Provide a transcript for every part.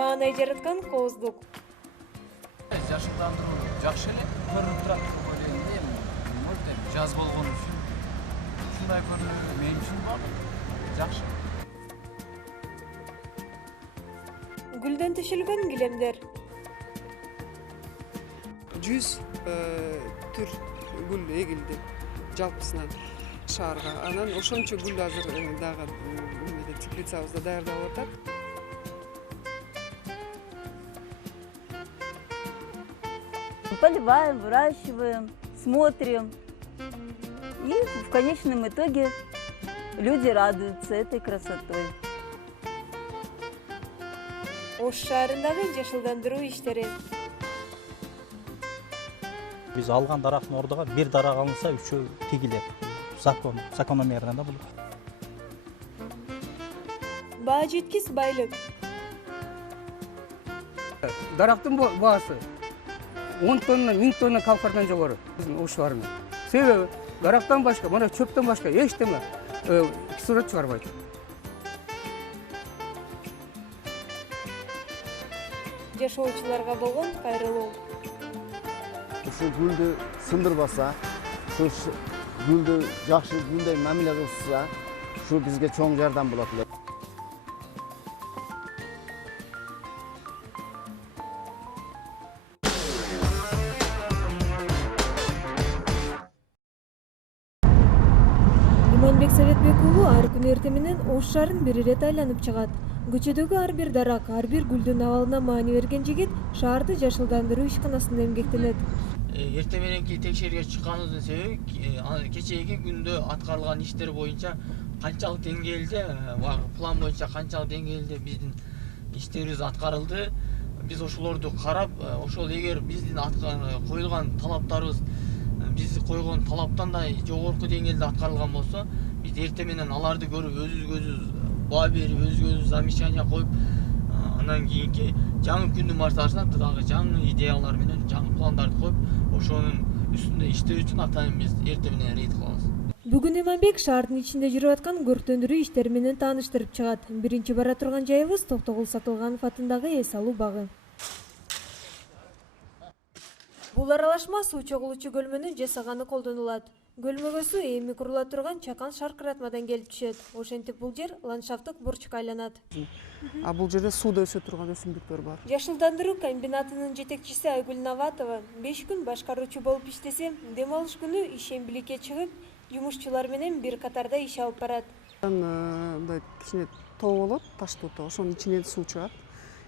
маанай жараткан кооздук. Жашылдандыруу жакшы эле көрүнүп турат деп ойлойм да эми. Может жаз болгон үчүн ушундай көрүнүп мен үчүн жакшы. Гүлдөн түшүлгөн килемдер. 100 түр гүл эгилди жалпысынан шаарга. Анан ошончо гүл азыр дагы немеде теплицабызда даярдалып атат. Поливаем, выращиваем, смотрим. И в конечном итоге люди радуются этой красотой. Ош шаарындагы жашылдандыруу иштери. Биз алган дарактын ордуга бир дарак алынса, үчөө тигилет. Закономерно бул. Баа жеткис байлык. Дарактын баасы 10 тонна, 1000 тонна калкардан жогору биздин Ош шаарында. Себеби дарактан башка, мына чөптөн башка эчтеме кислород чыгарбайт. Жашоочуларга болгон кайрылуу. Ушу гүлдү сындырбаса, ушу гүлдү жакшы гүлдөй мамиле кылса, ушу бизге чоң жардам болот эле. Иманбек Советбек уулу ар күнү эртең менен Ош шаарын бир ирет айланып чыгат. Көчөдөгү ар бир дарак, ар бир гүлдүн абалына маани берген жигит шаарды жашылдандыруу ишканасында эмгектенет. Эртең мененки текшерүүгө чыкканыбыздын себеби кечээги күндө аткарылган иштер боюнча канчалык деңгээлде, план боюнча канчалык деңгээлде биздин иштерибиз аткарылды. Биз ошолорду карап, ошол эгер биздин коюлган талаптарыбыз биз койгон талаптан да жогорку деңгээлде аткарылган болсо, биз эртең менен аларды көрүп өзүбүз баа берип, өзүбүз замечание коюп, андан кийинки жаңы күндүн башталышында дагы жаңы идеялар менен жаңы пландарды коюп, ошонун үстүндө иштөө үчүн атайын биз эртең менен рейд кылабыз. Бүгүн Иманбек шаардын ичинде жүрүп аткан көрктөндүрүү иштери менен тааныштырып чыгат. Биринчи бара турган жайыбыз Токтогул Сатылганов атындагы эс алуу багы. Бул аралашма суу чогулуучу көлмөнү жасаганы колдонулат. Көлмөгө суу эми курула турган чакан шаркыратмадан келип түшөт. Ошентип бул жер ландшафттык бурчка айланат. А бул жерде сууда өсө турган өсүмдүктөр бар. Жашылдандыруу комбинатынын жетекчиси Айгүл Наватова 5 күн башкаруучу болуп иштесе, дем алыш күнү ишембиликке чыгып, жумушчулар менен бир катарда иш алып барат. Мындай кичине тоо болот, таштуу тоо. Ошонун ичинен суу чыгат.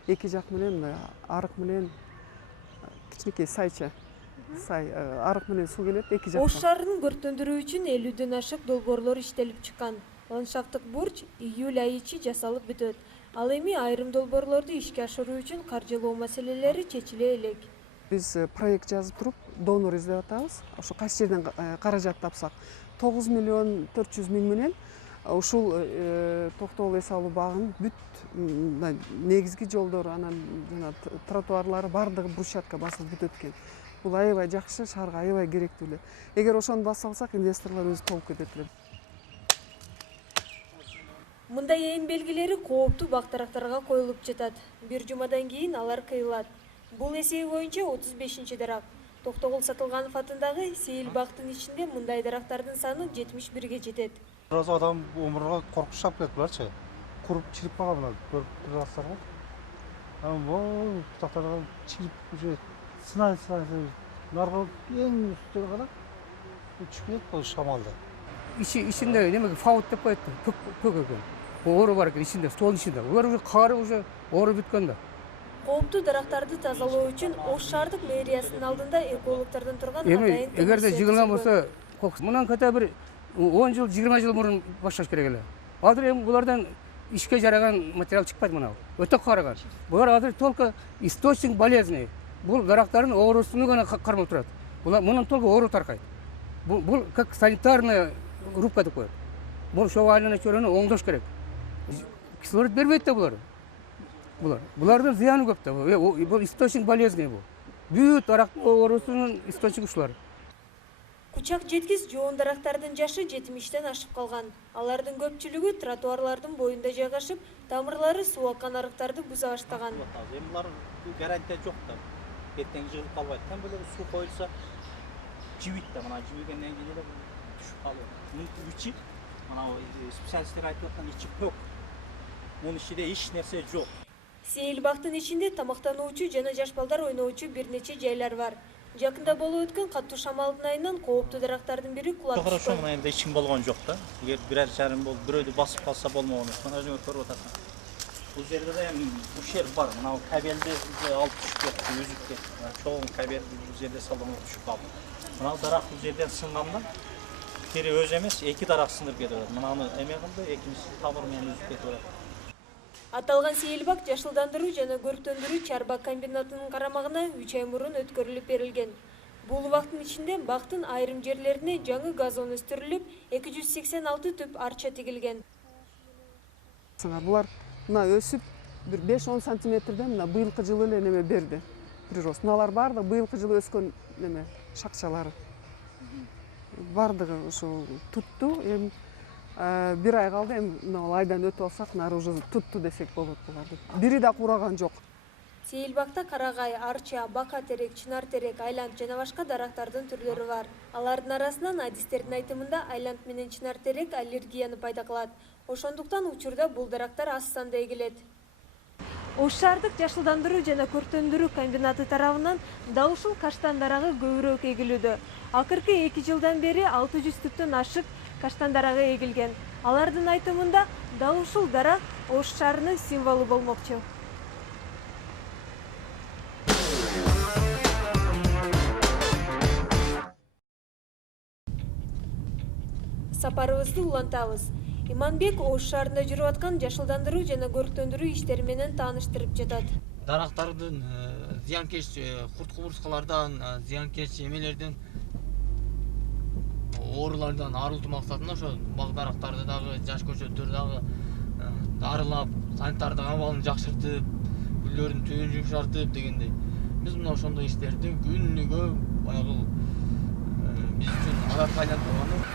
Эки жак менен мындай арык менен кичинекей сайча. Арык менен суу келет эки жактан. Ош шаарын көрктөндүрүү үчүн 50ден ашык долбоорлор иштелип чыккан. Ландшафттык бурч июль айы ичи жасалып бүтөт. Ал эми айрым долбоорлорду ишке ашыруу үчүн каржылоо маселелери чечиле элек. Биз проект жазып туруп, донор издеп атабыз. Ошо кайсы жерден каражат тапсак, 9 миллион 400 миң менен ушул Токтогул эс алуу багынын бүт негизги жолдору, анан жана тротуарлары бардыгы брусчатка басылып бүтөт экен. Бул аябай жакшы, шаарга аябай керектүү эле. Эгер ошону баса алсак, инвесторлор өзү толуп кетет эле. Мындай ээн белгилери кооптуу бак-дарактарга коюлуп жатат. Бир жумадан кийин алар кыйылат. Бул эсеби боюнча 35-чи дарак. Токтогул Сатылганов атындагы Сейил бактын ичинде мындай дарактардын саны 71ге жетет. Бираз адам өмүргө коркуч чыгып кетет буларчы. Куруп чирип калган булар, көрүп турасыздар го. Бул бутактарга чирип уже сынай нарга эң үстүнө карап учуп кетет бул шамалда. Ичинде неме фаут деп коет, көк экен. Оору бар экен ичинде, столдун ичинде. Булар уже кары уже оору бүткөн да. Кооптуу дарактарды тазалоо үчүн Ош шаардык мэриясынын алдында экологтордон турган атайын. Эгерде жыгылган болсо, мындан ката бир 10 жыл, 20 жыл мурун башташ керек эле. Азыр эми булардан ишке жараган материал чыкпайт мына. Өтө карыган. Булар азыр только источник болезни. Бул дарактардын оорусуну гана кармап турат. Булар мунун только оору таркайт. Бул как санитарная рубка деп коет. Бул ошого айлана чөйрөнү оңдош керек. Кислород бербейт да булар. Булардын зыяны көп да. Бул источник болезни бул. Бүт дарактын оорусунун источниги ушулар. Кучак жеткис жоон дарактардын жашы 70-тен ашып калган. Алардын көпчүлүгү тротуарлардын боюнда жайгашып, тамырлары суу аккан арыктарды буза баштаган. Эми булар гарантия жок да. Эртең жыгылып калбайт. Тем более суу коюлса жибийт да, мына жибигенден кийин эле түшүп калат. Мунун ичи, мына специалисттер айтып аткан ичи көк. Мунун ичинде эч нерсе жок. Сейил бактын ичинде тамактануучу жана жаш балдар ойноочу бир нече жайлар бар. Жакында болуп өткөн катуу шамалдын айынан кооптуу дарактардын бири кулап Хорошо, түшкөн. мына эми эч ким болгон жок да. Эгер бирер жарым болуп бирөөдү басып калса болмогон эмес. Мына өзүңөр көрүп атасың. Бул жерде да эми ушер бар. Мына кабелди алып түшүп кетти, үзүп кетти. Чоң кабел бул жерде салонгон түшүп калды. Мына дарак бул жерден сынганда кири өзү эмес, эки дарак сындырып кетип атат. Мынаны эме кылды, экинчиси табыр менен үзүп кетип атат. Аталган сейилбак жашылдандыруу жана көрктөндүрүү чарба комбинатынын карамагына 3 ай мурун өткөрүлүп берилген. Бул убакыттын ичинде бактын айрым жерлерине жаңы газон өстүрүлүп, 286 түп арча тигилген. Булар мына өсүп бир 5-10 сантиметрден мына быйылкы жылы эле неме берди. Прирост. Мыналар бардыгы быйылкы жылы өскөн неме шакчалары. Бардыгы ошо тутту. Эми бир ай калды, эми мына айдан өтүп алсак, нары уже тутту десек болот буларды. Бири да кураган жок. Сейилбакта карагай, арча, бака терек, чынар терек, айлант жана башка дарактардын түрлөрү бар. Алардын арасынан адистердин айтымында айлант менен чынар терек аллергияны пайда кылат. Ошондуктан учурда бул дарактар аз санда эгилет. Ош шаардык жашылдандыруу жана көрктөндүрүү комбинаты тарабынан дал ушул каштан дарагы көбүрөөк эгилүүдө. Акыркы 2 жылдан бери 600 түптөн ашык каштан дарагы эгилген. Алардын айтымында дал ушул дара Ош шаарынын символу болмокчу. Сапарыбызды улантабыз. Иманбек Ош шаарында жүрүп аткан жашылдандыруу жана көрктөндүрүү иштери менен тааныштырып жатат. Дарактардын зыянкеч курт кумурскалардан, зыянкеч эмелерден, оорулардан арылтуу максатында ошо бак дарактарды дагы, жаш көчөттөр дагы дарылап, санитардык абалын жакшыртып, гүлдөрдүн түбүн жумшартып дегендей. Биз мына ошондой иштерди күнүгө баягы биз үчүн адатка айланып калган.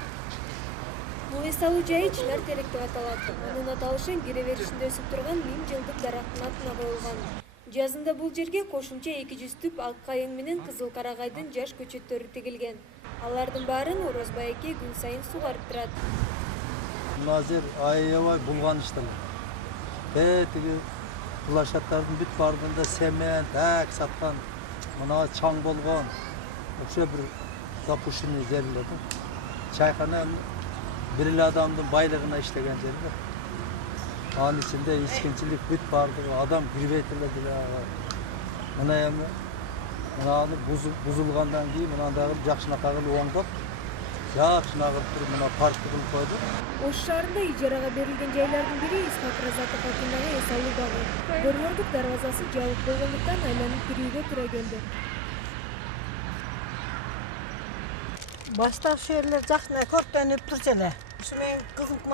Бул эс алуу жайы чынар терек деп аталат. Анын аталышы кире беришинде өсүп турган 1000 жылдык дарактын атына коюлган. Жазында бул жерге кошумча 200 түп ак кайың менен кызыл карагайдын жаш көчөттөрү тигилген. Алардын баарын Орозбай эке күн сайын сугарып турат. Мына жер аябай булганыштуу. Тиги площадтардын бүт баарында семен, так саткан, мына чаң болгон. Вообще бир запущенный жерлер. Чайкана бир эле адамдын байлыгына иштеген жер да. Анын ичинде ичкинчилик бүт бардыгы, адам кирбейт эле. Мына эми мынаны бузулгандан кийин мына дагы жакшынакай кылып оңдоп, жакшынакай туруп мына парк кылып койду. Ош шаарында ижарага берилген жайлардын бири Исхак Разаков атындагы эс алуу багы. Борбордук дарбазасы жабык болгондуктан айланып кирүүгө туура келди. Башта ушул жерлер жакшынакай көрктөнүп турчу эле. Ушу менин кызым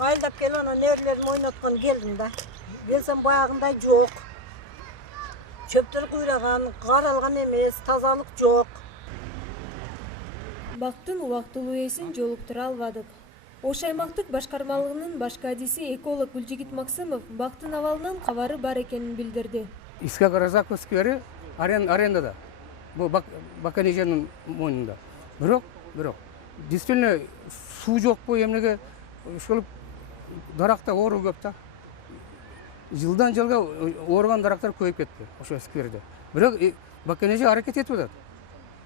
айылдап келип анан неберелерим ойноткон келдим да. Келсем баягындай жок. Чөптөр куйраган, каралган эмес, тазалык жок. Бактын убактылуу ээсин жолуктура албадык. Ош аймактык башкармалыгынын баш кадиси эколог Гүлжигит Максымов бактын абалынан кабары бар экенин билдирди. Исхак Разаков сквери арендада. Бул Баканеженин мойнунда. Бирок действительно суу жокпу эмнеге ушул даракта оору көп да. Жылдан жылга ооруган дарактар көбөйүп кетти ошо скверде. Бирок Баканеже аракет этип атат.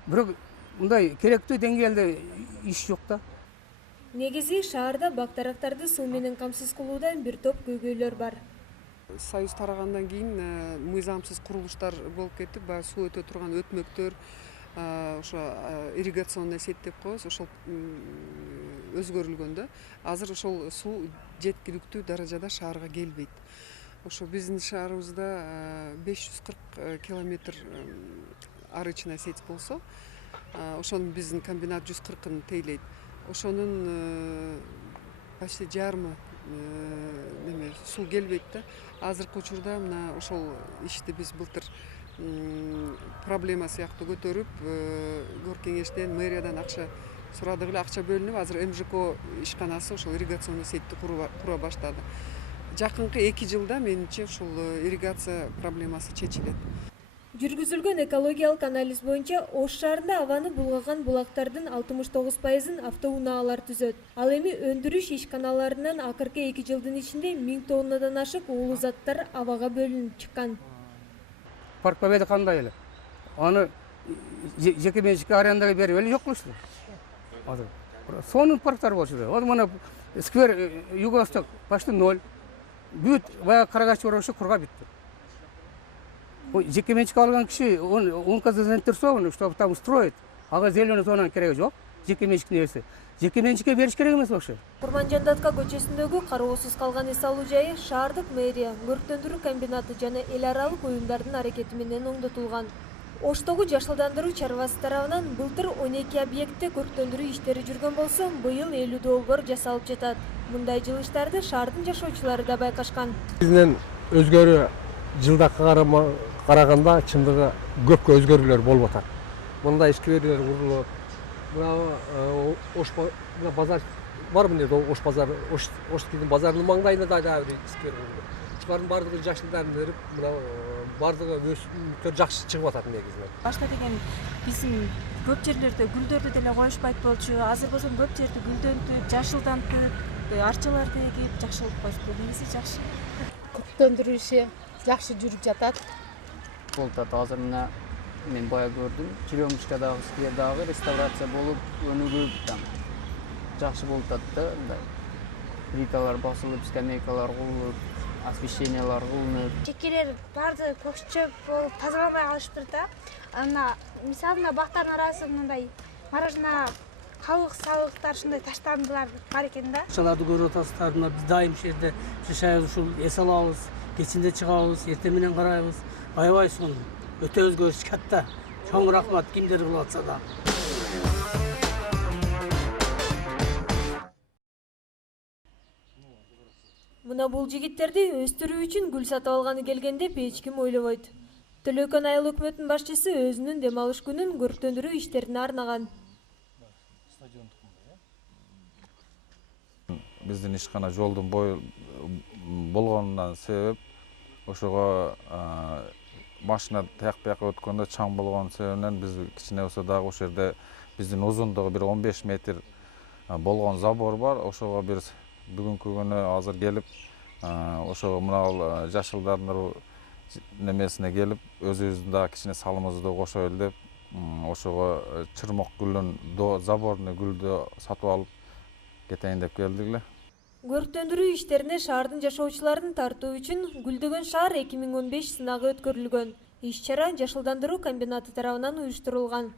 Бирок мындай керектүү деңгээлде иш жок да. Негизи шаарда бак дарактарды суу менен камсыз кылууда бир топ көйгөйлөр бар. Союз тарагандан кийин мыйзамсыз курулуштар болуп кетип, баягы суу өтө турган өтмөктөр, ошо ирригационный сеть деп коебуз, ошол өзгөрүлгөн да. Азыр ошол суу жеткиликтүү даражада шаарга келбейт. Ошо биздин шаарыбызда 540 километр арычная сеть болсо, ошонун биздин комбинат 140-ын тейлейт. Ошонун почти жарымы неме суу келбейт да. Азыркы учурда мына ошол ишти биз былтыр проблема сыяктуу көтөрүп өр кеңештен мэриядан акча сурадык эле, акча бөлүнүп азыр МЖК ишканасы ошол ирригационный сетти кура баштады. Жакынкы 2 жылда менимче ушул ирригация проблемасы чечилет. Жүргүзүлгөн экологиялык анализ боюнча Ош шаарында абаны булгаган булактардын 69%-ын автоунааlar түзөт. Ал эми өндүрүш ишканаларынан акыркы 2 жылдын ичинде 1000 тоннадан ашык уулуу заттар абага бөлүнүп чыккан. Парк Победа кандай эле? Аны жеке менчикке арендага берип эле жок кылышты. Азыр сонун парктар болчу. Вот мына сквер Юго-Восток почти 0. Бүт баягы Карагаччы барышы кургап битти. Жеке менчикке алган киши он заинтересован, чтобы там строить. Ага зеленый зонанын кереги жок. Жеке менчиктин ээси. Жеке менчикке бериш керек эмес вообще. Курманжандатка көчөсүндөгү кароосуз калган эс алуу жайы шаардык мэрия, өрттөндүрүү комбинаты жана эл аралык уюмдардын аракети менен оңдотулган. Оштогу жашылдандыруу чарбасы тарабынан былтыр 12 объектте өрттөндүрүү иштери жүргөн болсо, быйыл 50 долбоор жасалып жатат. Мындай жылыштарды шаардын жашоочулары да байкашкан. Бизден өзгөрүү жылдакка караганда чындыгы көпкө өзгөрүүлөр болуп атат. Мындай скверлер курулуп, мына базар бар мына Ош базар, Оштун базарынын маңдайында да бир сквер курулуп. Ушулардын бардыгы жашылдандырып, мына бардыгы өсүмдүктөр жакшы чыгып атат негизинен. Башта деген биздин көп жерлерде гүлдөрдү деле коюшпайт болчу. Азыр болсо көп жерди гүлдөнтүп, жашылдантып, арчаларды эгип жакшылык коюшту. Негизи жакшы. Өрттөндүрүү иши жакшы жүрүп жатат. Болтат азыр мына мен бая көрдүм. Черемушкадагы сквердагы реставрация болуп, өнүгүп там жакшы болуп атты. Мындай плиталар басылып, скамейкалар курулуп, освещениялар кылынып. Жекелер барды көкчөп болуп тазаламай калышыптыр да. Ана мисалы мына бактардын арасы мындай маражына калык-салыктар ушундай таштандылар бар экен да. Акчаларды көрүп атасыздар, мына биз дайым ушул жерде жашайбыз, ушул эс алабыз, кечинде чыгабыз, эртең менен карайбыз. Аябай сонун. Өтө өзгөрүш катта. Чоң рахмат кимдер кылып атса да. Мына бул жигиттерди өстүрүү үчүн гүл сатып алганы келгенде эч ким ойлобойт. Төлөкөн айыл өкмөтүнүн башчысы өзүнүн дем алыш күнүн өрттөндүрүү иштерине арнаган. Биздин ишкана жолдун бою болгонунан себеп ошого машина тияк бияка өткөндө чаң болгон себебинен биз кичине болсо дагы ошол жерде биздин узундугу бир 15 метр болгон забор бар. Ошого бир бүгүнкү күнү азыр келип ошого мына жашылдандыруу немесине келип өзүбүздүн дагы кичине салымыбызды кошойлу деп ошого чырмок гүлүн заборный гүлдү сатып алып кетейин деп келдик эле. Өрттөндүрүү иштерине шаардын жашоочуларын тартуу үчүн Гүлдөгөн шаар 2015 сынагы өткөрүлгөн. Иш-чара жашылдандыруу комбинаты тарабынан уюштурулган.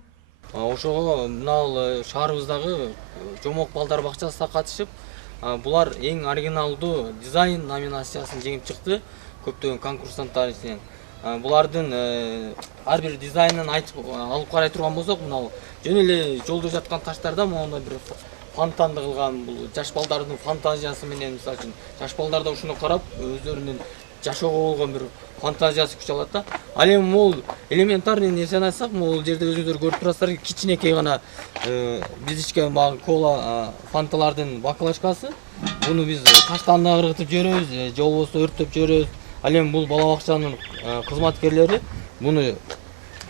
Ошого мына шаарыбыздагы жомок балдар бакчасына катышып, булар эң оригиналдуу дизайн номинациясын жеңип чыкты көптөгөн конкурсанттар ичинен. Булардын ар бир дизайнын айтып алып карай турган болсок, мына жөн эле жолдо жаткан таштарда моундай бир фонтанды кылган, бул жаш балдардын фантазиясы менен, мисалы үчүн жаш балдар да ушуну карап өздөрүнүн жашоого болгон бир фантазиясы күч алат да. Ал эми могул элементарный нерсени айтсак, могул жерде өзүңүздөр көрүп турасыздар, кичинекей гана биз ичкен баягы кола фанталардын баклажкасы. Буну биз таштанына кыргытып жиберебиз, же болбосо өрттөп жиберебиз. Ал эми бул бала бакчанын кызматкерлери буну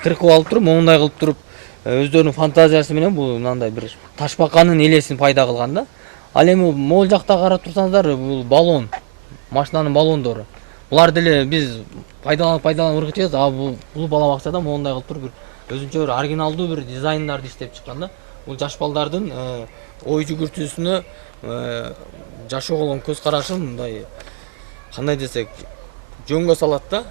кыркып алып туруп, моундай кылып туруп өздөрүнүн фантазиясы менен бул мындай бир ташбаканын элесин пайда кылган да. Ал эми могул жакта карап турсаңыздар, бул баллон, машинанын баллондору. Булар деле биз пайдаланып ыргытып жатабыз, а бул бала бакчада моундай кылып туруп бир өзүнчө бир оригиналдуу бир дизайндарды иштеп чыккан да. Бул жаш балдардын ой жүгүртүүсүнө, жашоого болгон көз карашын мындай кандай десек жөнгө салат да.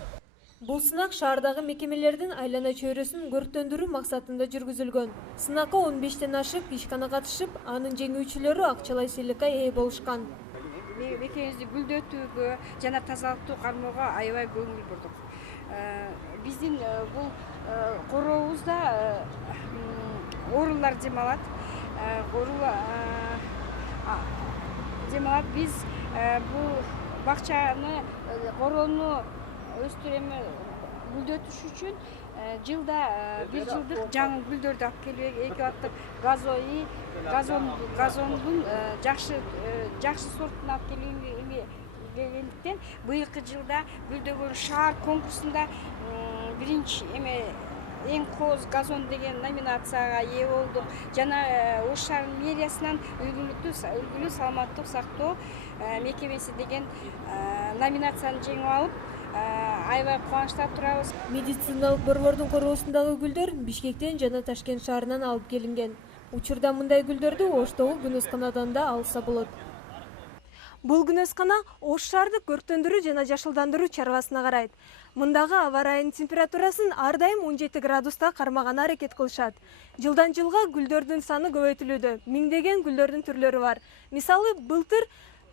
Бул сынак шаардагы мекемелердин айлана чөйрөсүн өрттөндүрүү максатында жүргүзүлгөн. Сынакка 15тен ашык ишкана катышып, анын жеңүүчүлөрү акчалай сыйлыкка ээ болушкан. Мекенибизди гүлдөтүүгө жана тазалыктуу кармоого аябай көңүл бурдук. Биздин бул корообузда оорулар демалат. Биз бул бакчаны короону өстүрөмө гүлдөтүш үчүн жылда 1 жылдык жаңы гүлдөрдү алып келип эки баптык газондун жакшы сортун алып келгендиктен быйылкы жылда гүлдөгөн шаар конкурсунда биринчи эң кооз газон деген номинацияга ээ болдук. Жана Ош шаар мэриясынан үлгүлүү саламаттык сактоо мекемеси деген номинацияны жеңип алып, аябай кубанычта турабыз. Медициналык борбордун короосундагы гүлдөр Бишкектен жана Ташкент шаарынан алып келинген. Учурда мындай гүлдөрдү Оштогу күнөсканадан да алса болот. Бул күнөскана Ош шаардык өрттөндүрүү жана жашылдандыруу чарбасына карайт. Мындагы аба ырайынын температурасын ар дайым 17 градуста кармаганы аракет кылышат. Жылдан жылга гүлдөрдүн саны көбөйтүлүүдө. Миңдеген гүлдөрдүн түрлөрү бар. Мисалы, былтыр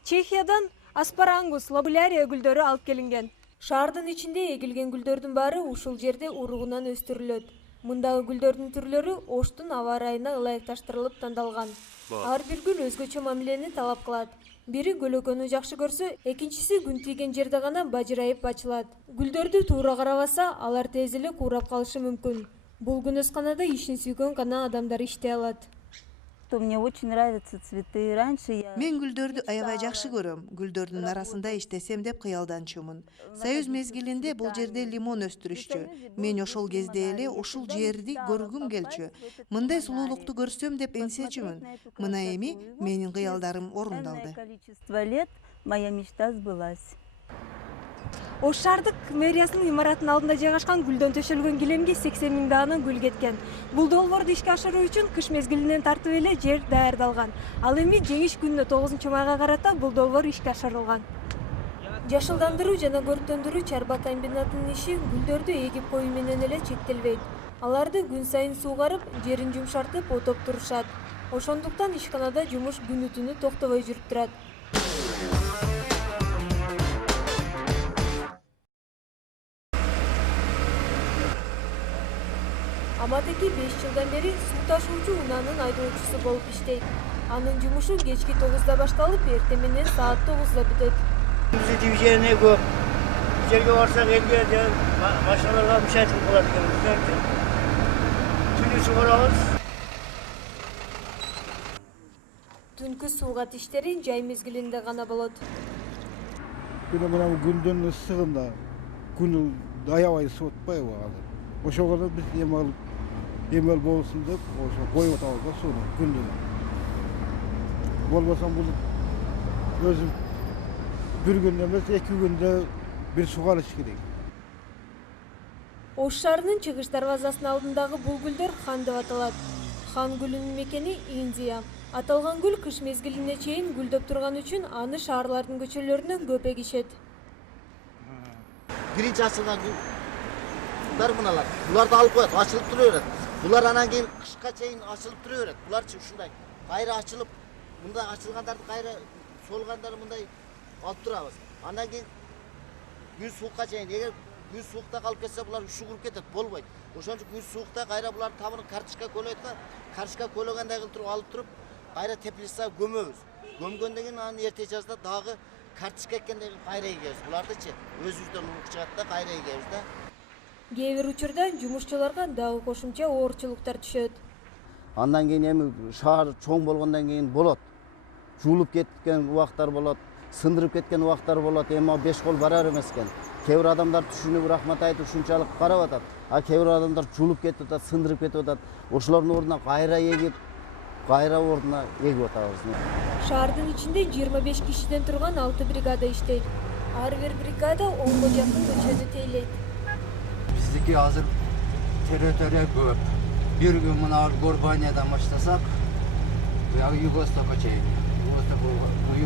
Чехиядан аспарангус, лобулярия гүлдөрү алып келинген. Шаардын ичинде эгилген гүлдөрдүн баары ушул жерде уругунан өстүрүлөт. Мындагы гүлдөрдүн түрлөрү Оштун аба ырайына ылайыкташтырылып тандалган. Ар бир гүл өзгөчө мамилени талап кылат. Бири көлөкөнү жакшы көрсө, экинчиси күн тийген жерде гана бажырайып ачылат. Гүлдөрдү туура карабаса, алар тез эле куурап калышы мүмкүн. Бул күнөсканада ишин сүйгөн гана адамдар иштей алат. Мне очень нравятся цветы. Раньше я... Мен гүлдөрдү аябай жакшы көрөм. Гүлдөрдүн арасында иштесем деп кыялданчумун. Союз мезгилинде бул жерде лимон өстүрүшчү. Мен ошол кезде эле ушул жерди көргүм келчү. Мындай сулуулукту көрсөм деп эңсечүмүн. Мына эми менин кыялдарым орундалды. Количество лет моя мечта сбылась. Ош шаардык мэриясынын имаратынын алдында жайгашкан гүлдөн төшөлгөн килемге 80 000 даана гүл кеткен. Бул долбоорду ишке ашыруу үчүн кыш мезгилинен тартып эле жер даярдалган. Ал эми жеңиш күнүнө 9-майга карата бул долбоор ишке ашырылган. Жашылдандыруу жана көрктөндүрүү чарба комбинатынын иши гүлдөрдү эгип коюу менен эле чектелбейт. Аларды күн сайын суугарып, жерин жумшартып, отоп турушат. Ошондуктан ишканада жумуш күнү түнү токтобой жүрүп турат. Аматеки 5 жылдан бери суу ташуучу унаанын айдоочусу болуп иштейт. Анын жумушу кечки 9-да башталып, эртең менен саат 9-да бүтөт. Бизде движение көп. Жерге барсак элге машиналарга мешательство кылат экенбиз. Түнү чыгарабыз. Түнкү суугат иштери жай мезгилинде гана болот. Мына күндүн ысыгында күнү аябай суутпайбы азыр. Ошого биз эмел болсун деп ошо коюп атабыз да сууну күндү. Болбосо бул өзү бир күндө эмес, 2 күндө бир сугарыш керек. Ош шаарынын чыгыш дарбазасынын алдындагы бул гүлдөр хан деп аталат. Хан гүлүнүн мекени Индия. Аталган гүл кыш мезгилине чейин гүлдөп турган үчүн аны шаарлардын көчөлөрүнөн көп эгишет. Биринчи ачылган гүлдөр мыналар. Буларды алып коет, ачылып тура берет. Булар анан кийин кышка чейин ачылып тура берет. Буларчы ушундай кайра ачылып, мындай ачылгандарды кайра солгандары мындай алып турабыз. Андан кийин күз суукка чейин, эгер күз суукта калып кетсе, булар ушугуруп кетет, болбойт. Ошон үчүн күз суукта кайра булардын тамырын карточка көлөйт, карточка көлөгөндөй кылып туруп алып туруп, кайра теплица көмөбүз. Көмгөндөн кийин анан эрте жазда дагы карточка эккендей кылып кайра эгебиз. Булардычы өзүбүздөн урук чыгат да кайра эгебиз да. Кээ бир учурда жумушчуларга дагы кошумча оорчулуктар түшөт. Андан кийин эми шаар чоң болгондон кийин болот. Жуулуп кеткен убактар болот, сындырып кеткен убактар болот. Эми 5 кол барар эмес экен. Кээ бир адамдар түшүнүп рахмат айтып ушунчалык карап атат. А кээ бир адамдар жуулуп кетип атат, сындырып кетип атат. Ошолордун ордуна кайра эгип, кайра ордуна эгип атабыз. Шаардын ичинде 25 кишиден турган 6 бригада иштейт. Ар бир бригада 10го жакын көчөнү тейлейт. Биздики азыр территория көп. Бир күн мына Горбаниядан баштасак, буягы Югостокко чейин. Югостокко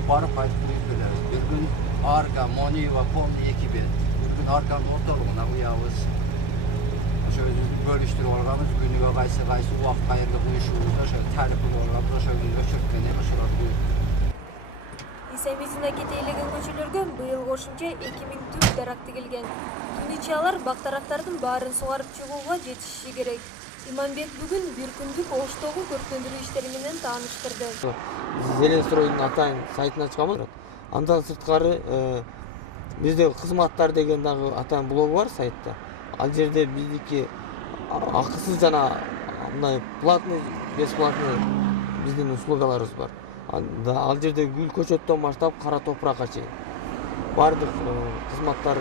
барып кайтып келебиз. Бир күн Арка, Мониева, Полный 2 бет. Бир күн Арканын ортолугуна куябыз. Ошо бөлүштүрүп алганбыз, күнүгө кайсы убакыт кайерге куюшубузду ошо тариф кылып алганбыз, ошо күнү өчүрткөн эми ошолорду. Исемизине кетейлеген көчөлөргө быйыл кошумча 2000 түп дарак тигилген. Түн ичи алар бактарактардын баарын сугарып чыгууга жетишиши керек. Иманбек бүгүн бир күндүк Оштогу көрктөндүрүү иштери менен тааныштырды. Зеленстройдун атайын сайтына чыгамыз. Андан сырткары бизде кызматтар деген дагы атайын блогу бар сайтта. Ал жерде биздики акысыз жана мындай платный, бесплатный биздин услугаларыбыз бар. Ал жерде гүл көчөттөн баштап кара топуракка чейин баардык кызматтар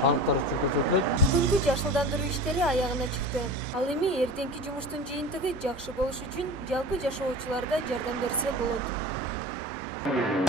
шаарыктар үчүн көрсөтүлөт. Бүгүнкү жашылдандыруу иштери аягына чыкты. Ал эми эртеңки жумуштун жыйынтыгы жакшы болуш үчүн жалпы жашоочуларда жардам берсе болот.